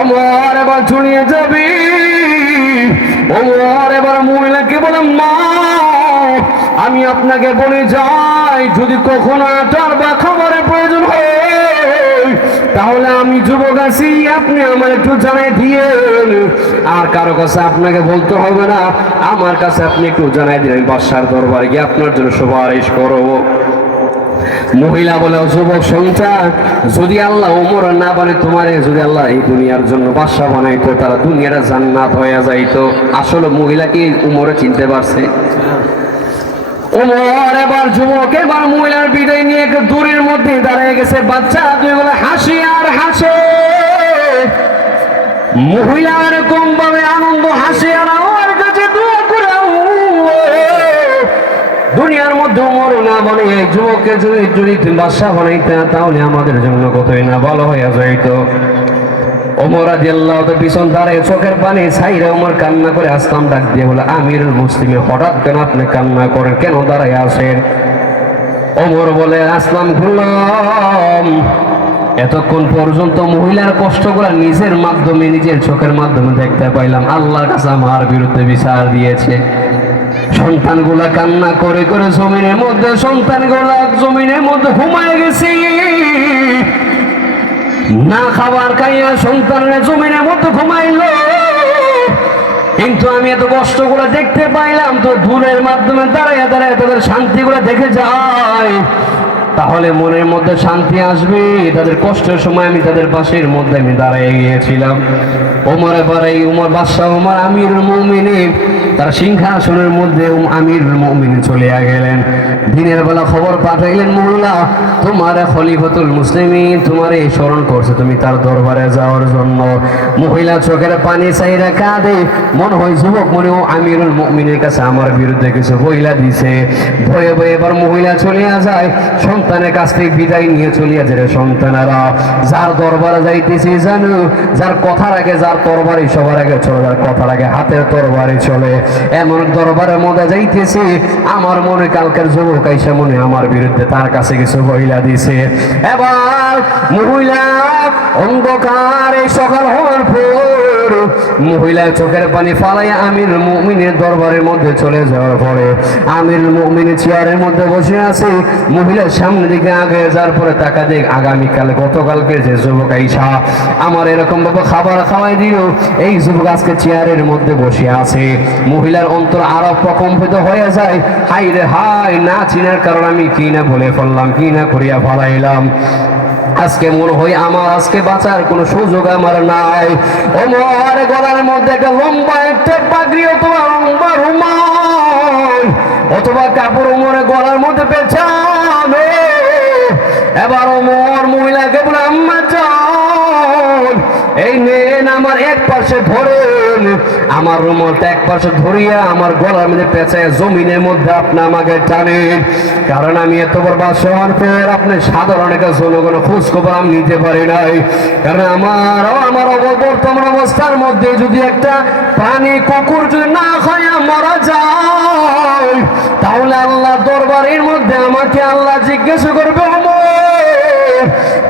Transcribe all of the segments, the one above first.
ওমর এবার চলিয়ে যাবি। ওমর এবার মহিলাকে বলে, মা আমি আপনাকে বলে যাই, যদি কখনো আটার বা খাবারের প্রয়োজন হয় তাহলে আমি যুবক আছি, আপনি আমার একটু জানাই দিয়েন। আর কারো কাছে আপনাকে বলতে হবে না, আমার কাছে আপনি একটু জানাই দিন, আমি বাদশার দরবারে গিয়ে আপনার জন্য সুপারিশ করবো। মহিলা বলে, যুবক সন্তান, যদি আল্লাহ ওমর না বানায় তোমারে, যদি আল্লাহ এই দুনিয়ার জন্য বাদশা বানাইতো, তারা দুনিয়াটা জান্নাত হয়ে যাইতো। আসলে মহিলা কি ওমরে চিনতে পারছে? ওমর এবার যুবক এবার মহিলার বিদায় নিয়ে একটু দূরের মধ্যে দাঁড়িয়ে গেছে। বাচ্চা দুই বলে হাসি আর হাসে, মহিলা এরকম ভাবে আনন্দ হাসে আর আমার কাছে দোয়া করে, দুনিয়ার মধ্যে ওমর না বলে এই যুবককে যদি বাদশা বানাইতে তাহলে আমাদের জন্য কতই না ভালো হয়ে যাইত। ওমর রাদিয়াল্লাহু তাআলা পিছন দাঁড়িয়ে চোখের পানি ছাইরে ওমর কান্না করে আসলাম ডাক দিয়ে বলে, আমিরুল মুসলিমিন হঠাৎ কেন আপনি কান্না করেন, কেন দাঁড়ায় আছেন? ওমর বলে, আসলাম গুলাম, এতক্ষণ পর্যন্ত মহিলার কষ্টগুলো নিজের মাধ্যমে, নিজের চোখের মাধ্যমে দেখতে পাইলাম। আল্লাহর কাছে আমার বিরুদ্ধে বিচার দিয়েছে। সন্তানগুলা কান্না করে করে জমিনের মধ্যে, সন্তানগুলা জমিনের মধ্যে ঘুমায় গেছে, না খাবার খাইয়া সন্তানের জমিনের মধ্যে ঘুমাইল। কিন্তু আমি এত কষ্টগুলো দেখতে পাইলাম, তো দূরের মাধ্যমে দাঁড়াইয়া দাঁড়াইয়া তাদের শান্তিগুলো দেখে যাই, তাহলে মনের মধ্যে শান্তি আসবে। তাদের কষ্টের সময় আমি তাদের পাশের মধ্যে আমি দাঁড়িয়ে গিয়েছিলাম। ওমর এবার এই উমর বাদশাহ ওমর আমিরুল মুমিনিন, তার সিংহাসনের মধ্যে আমিরুল মুমিনিন চলে গেলেন। দিনের বেলা খবর পাঠাইলেন, মোল্লা তোমার খলিফাতুল মুসলিমিন তোমারে স্মরণ করছে, তুমি তার দরবারে যাওয়ার জন্য। মহিলা চোখের পানি চাইরা কাঁদে, মনে হয় যুবক মনে ও আমিরুল মুমিনের কাছে আমার বিরুদ্ধে কিছু বইলা দিছে। ভয়ে ভয়ে এবার মহিলা চলিয়া যায়, সন্তানের কাছ থেকে বিদায় নিয়ে চলিয়া যায়। সন্তানেরা যার দরবারে যাইতেছি জানো, যার কথার আগে যার তরবারি সবার আগে চলে, যার কথার আগে হাতের তরবারি চলে, এমন দরবারের মধ্যে যাইতেছি আমার মনে কালকের যুবক আইসা মনে আমার বিরুদ্ধে তার কাছে কিছু বইলা দিছে। এবার মহিলা অন্ধকারে সকাল হওয়ার পর মহিলার চোখের পানি ফালাইয়া আমিরুল মুমিনের দরবারের মধ্যে চলে যাওয়ার পরে আমিরুল মুমিনের চেয়ারের মধ্যে বসে আছে। মহিলার সামনের দিকে আগে যাওয়ার পরে তাকা দেখ, আগামীকাল গতকালকে যে যুবক আইসা আমার এরকম ভাবে খাবার খাওয়াই দিল, এই যুবক আজকে চেয়ারের মধ্যে বসে আছে। মহিলার অন্তর আরো প্রকম্পিত হয়ে যায়, হাই রে হাই, না চিনার কারণ আমি কি না বলে ফেললাম, কি না করিয়া ফেলাইলাম। আজকে মনে হয় আমার আজকে বাঁচার কোনো সুযোগ আমার নাই। ওমর গলার মধ্যে একটা লম্বা একটা পাগড়ি অথবা লম্বা রুমাল অথবা কাপড় ওমরের গলার মধ্যে পেঁচানো। এবার ওমর মহিলাকে বলে, আম্মা যান, এই নেন আমার এক পাশে ধরেন, আমার রুমালটা এক পাশে ধরিয়া আমার গলার মধ্যে পেঁচায় জমিনের মধ্যে আপনি আমাকে টানেন, কারণ আমি এত বড় বাসন ফের আপনি সাধারণ একটা জনগণ খোঁজ খবর আমি নিতে পারি নাই। কারণ আমার বর্তমান অবস্থার মধ্যে যদি একটা পানি কুকুর যদি না খায় মারা যায়, তাহলে আল্লাহ দরবারের মধ্যে আমাকে আল্লাহ জিজ্ঞাসা করবে,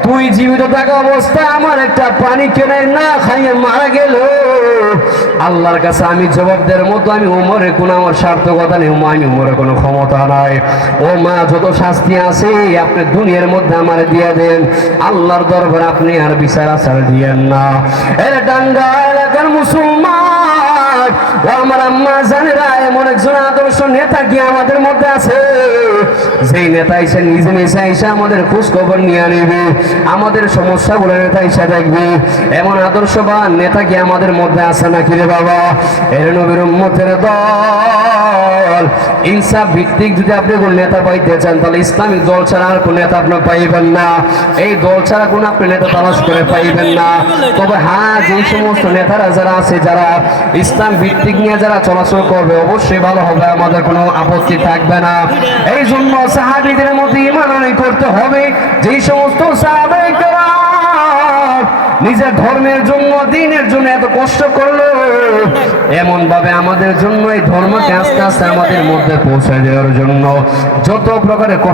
তুই জীবিত থাকা অবস্থায় আমার একটা পানি কেনে না খাইয়ে মারা গেল, আল্লাহর কাছে আমি জবাব দেওয়ার মতো আমি ওমরের কোনো আমার সার্থকতা নেই, আমি ওমরের কোনো ক্ষমতা নাই। ও মা, যত শাস্তি আছে আপনি দুনিয়ার মধ্যে আমার দিয়ে দেন, আল্লাহর দরবারে আপনি আর বিচার আচার দিয়েন না। এর টাঙ্গা এলাকার মুসলমান ও আমার আম্মা জানেরা, এমন একজন আদর্শ নেতা কি আমাদের মধ্যে আছে, যেই নেতা এসে নিজে নিজে এসে আমাদের খোঁজ খবর নিয়ে নেবে, আমাদের সমস্যাগুলো নেতা এসে দেখবে, এমন আদর্শবান নেতা কি আমাদের মধ্যে আছে নাকি রে বাবা? এর নবীর উম্মতের দল, ইনসাফ ভিত্তিক যদি আপনি কোন নেতা পাইতে চান তাহলে ইসলামিক দল ছাড়া আর কোন নেতা আপনি পাইবেন না। এই দল ছাড়া কোন আপনি নেতা তালাশ করে পাইবেন না। তবে হ্যাঁ, যে সমস্ত নেতারা যারা আছে, যারা ইসলাম ভিত্তিক নিয়ে যারা চলাচল করবে অবশ্যই ভালো হবে, আমাদের কোনো আপত্তি থাকবে না। এই জন্য সাহাবীদের মতো ঈমান আনয়ন করতে হবে। যেই সমস্ত সাহাবায়ে কেরাম নিজের ধর্মের জন্য, দ্বীনের জন্য এত কষ্ট করলো, এমন ভাবে আমাদের জন্য এই ধর্মকে আস্তে আস্তে আমাদের মধ্যে পৌঁছে দেওয়ার জন্য যত প্রকারের কষ্ট